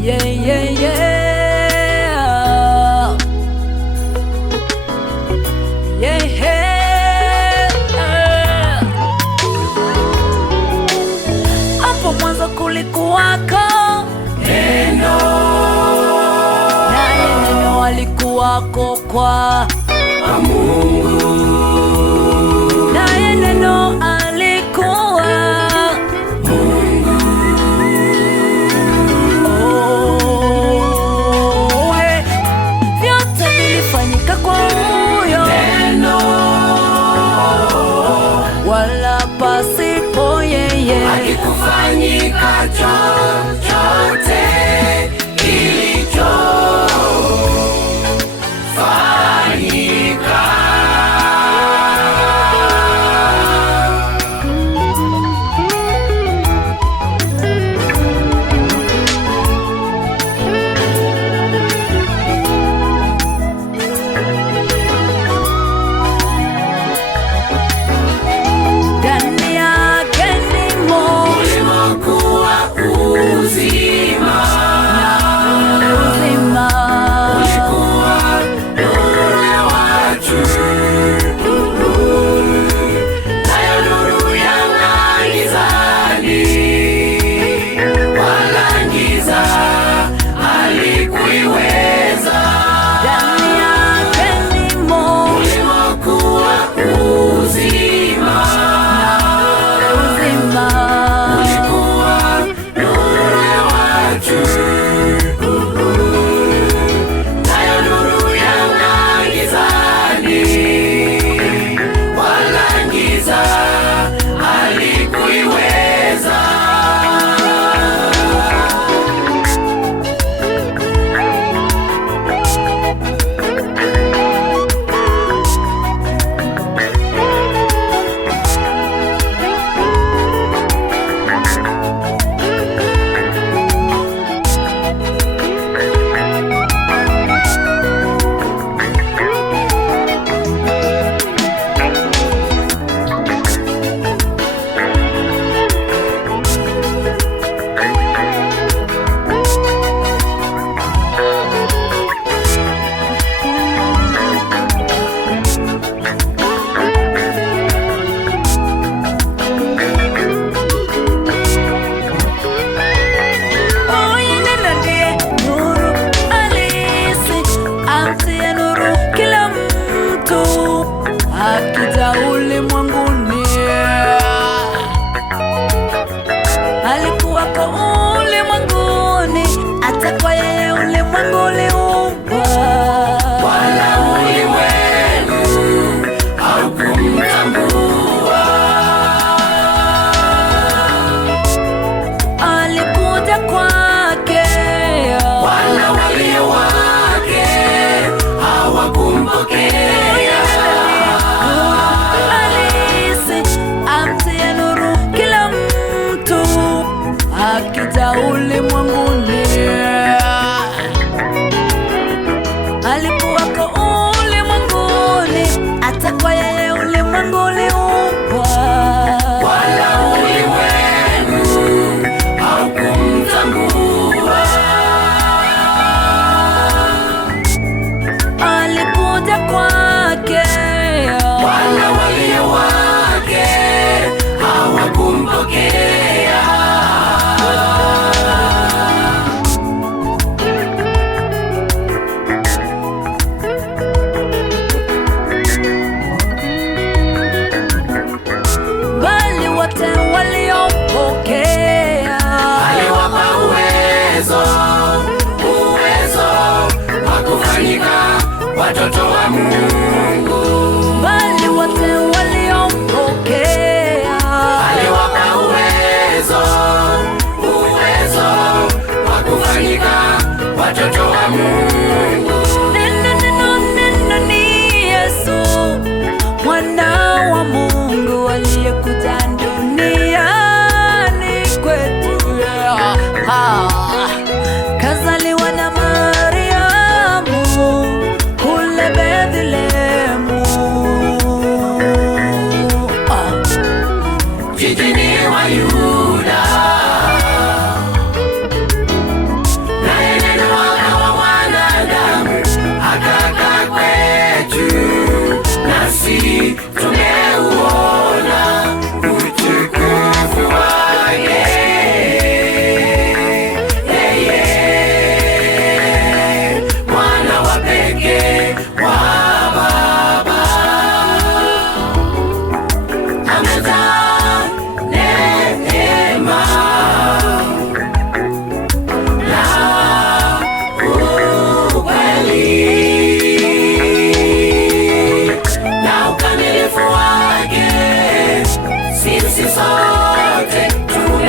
Yeah, yeah, yeah. Yeah, yeah. Hapo mwanzo kulikuwako Neno, naye Neno alikuwako kwa Mungu, naye Neno alikuwa Mungu. Oh, vyote vilifanyika kwa huyo Neno, wala pasipo yeye hakikufanyika chochote kilichofanyika. Ndani yake ndimo ulimokuwa uzima, na uzima ulikuwa nuru ya watu, nayo nuru yang'aa gizani, wala giza halikuiweza. Ndani yake ndimo ulimokuwa uzima, ulikuwa nuru ya watu, nayo nuru yang'aa gizani, wala giza halikuiweza. Akija ulimwenguni, alikuwako ulimwenguni, hata kwa yeye ulimwengu uliumbwa, wala ulimwengu haukumtambua. Alikuja kwake, wala walio wake hawakumpokea. Akija ulimwenguni, alikuwako ulimwenguni, hata kwa yeye ulimwengu uliumbwa, wala ulimwengu haukumtambua. Alikuja kwake, wala walio wake hawakumpokea. Bali wote waliompokea aliwapa uwezo wa kufanyika watoto wa Mungu. Bali wote waliompokea aliwapa uwezo wa kufanyika watoto wa Mungu. Neno ni Yesu, mwana wa Mungu aliyekuja duniani kwetu. Kazaliwa na Mariamu kule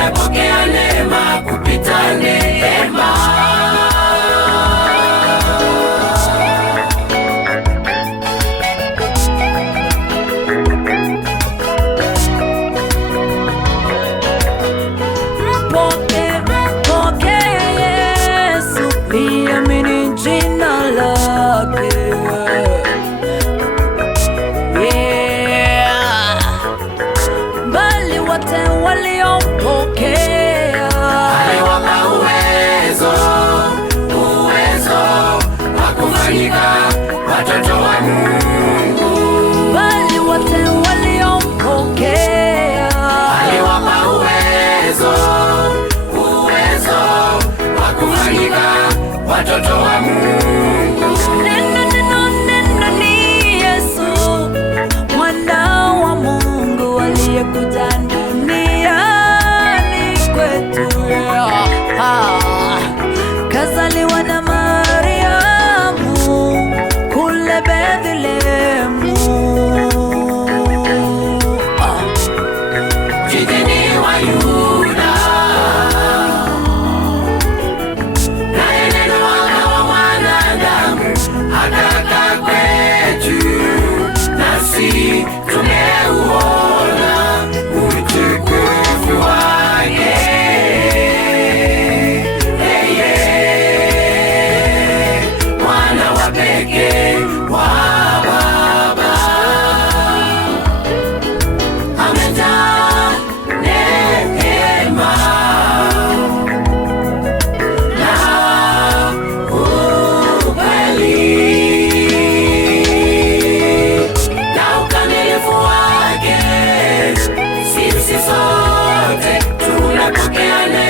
tumepokea neema kupita neema. Watoto wa Mungu, bali wote waliompokea aliwapa uwezo wa kufanyika watoto wa Mungu. Neno ni Yesu, mwana wa Mungu aliyekuja duniani kwetu, kazaliwa na Bethlehemu, jijini wa Yuda, naye neno akawa mwanadamu akakaa kwetu, nasi tumeuona utukufu wake. Mwana wa pekee wa Baba, amejaa neema na ukweli, na ukamilifu wake sisi sote tunapokea neema.